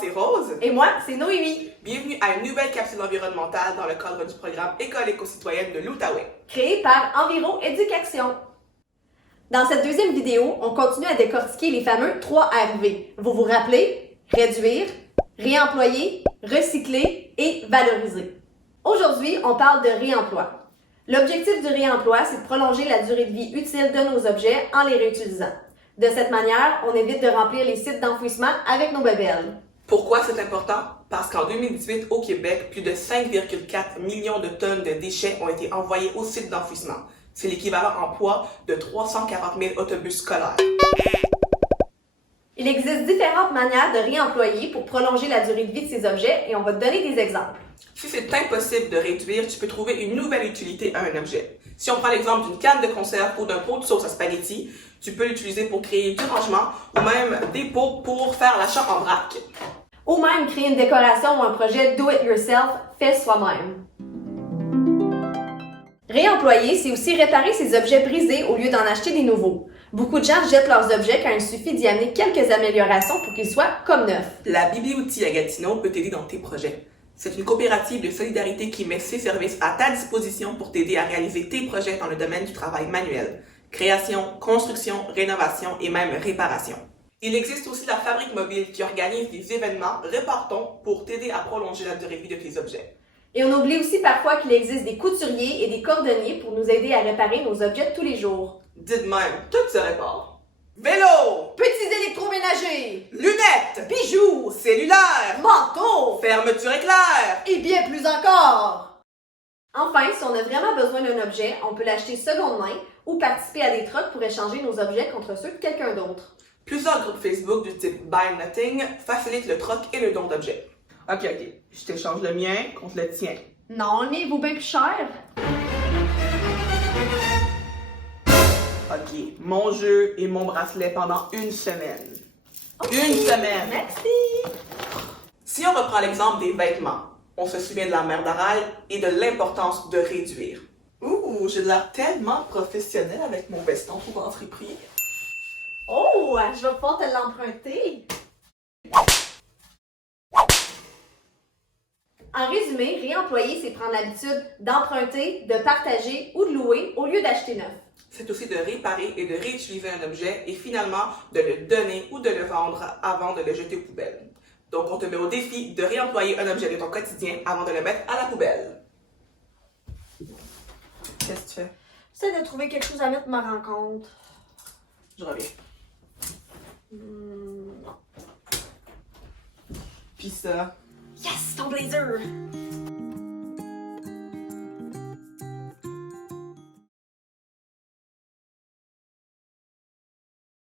c'est Rose. Et moi, c'est Noémie. Bienvenue à une nouvelle capsule environnementale dans le cadre du programme École éco-citoyenne de l'Outaouais. Créée par Enviro Éducation. Dans cette deuxième vidéo, on continue à décortiquer les fameux 3 RV. Vous vous rappelez? Réduire, réemployer, recycler et valoriser. Aujourd'hui, on parle de réemploi. L'objectif du réemploi, c'est de prolonger la durée de vie utile de nos objets en les réutilisant. De cette manière, on évite de remplir les sites d'enfouissement avec nos bébelles. Pourquoi c'est important? Parce qu'en 2018, au Québec, plus de 5,4 millions de tonnes de déchets ont été envoyés au site d'enfouissement. C'est l'équivalent en poids de 340 000 autobus scolaires. Il existe différentes manières de réemployer pour prolonger la durée de vie de ces objets et on va te donner des exemples. Si c'est impossible de réduire, tu peux trouver une nouvelle utilité à un objet. Si on prend l'exemple d'une canne de conserve ou d'un pot de sauce à spaghetti, tu peux l'utiliser pour créer du rangement ou même des pots pour faire l'achat en vrac. Ou même créer une décoration ou un projet do-it-yourself fait soi-même. Réemployer, c'est aussi réparer ces objets brisés au lieu d'en acheter des nouveaux. Beaucoup de gens jettent leurs objets quand il suffit d'y amener quelques améliorations pour qu'ils soient comme neufs. La Biblioutil à Gatineau peut t'aider dans tes projets. C'est une coopérative de solidarité qui met ses services à ta disposition pour t'aider à réaliser tes projets dans le domaine du travail manuel. Création, construction, rénovation et même réparation. Il existe aussi la Fabrique mobile qui organise des événements Répartons pour t'aider à prolonger la durée de vie de tes objets. Et on oublie aussi parfois qu'il existe des couturiers et des cordonniers pour nous aider à réparer nos objets de tous les jours. Dites même, tout se répare. Vélo, Petits électroménagers, lunettes, bijoux, cellulaire, manteaux fermeture éclair. et bien plus encore. Enfin, si on a vraiment besoin d'un objet, on peut l'acheter seconde main ou participer à des trocs pour échanger nos objets contre ceux de quelqu'un d'autre. Plusieurs groupes Facebook du type Buy Nothing facilitent le troc et le don d'objets. Ok, je t'échange le mien contre le tien. Non, le mien vaut bien plus cher. Ok, mon jeu et mon bracelet pendant une semaine. Une semaine! Merci. Si on reprend l'exemple des vêtements, on se souvient de la mère d'Aral et de l'importance de réduire. Ouh, j'ai l'air tellement professionnelle avec mon veston trouvé en friperie. Oh, je vais pouvoir te l'emprunter. En résumé, réemployer, c'est prendre l'habitude d'emprunter, de partager ou de louer au lieu d'acheter neuf. C'est aussi de réparer et de réutiliser un objet et finalement de le donner ou de le vendre avant de le jeter aux poubelles. Donc on te met au défi de réemployer un objet de ton quotidien avant de le mettre à la poubelle. Qu'est-ce que tu fais? J'essaie de trouver quelque chose à mettre ma rencontre. Je reviens. Non. Puis ça. Yes, ton blazer!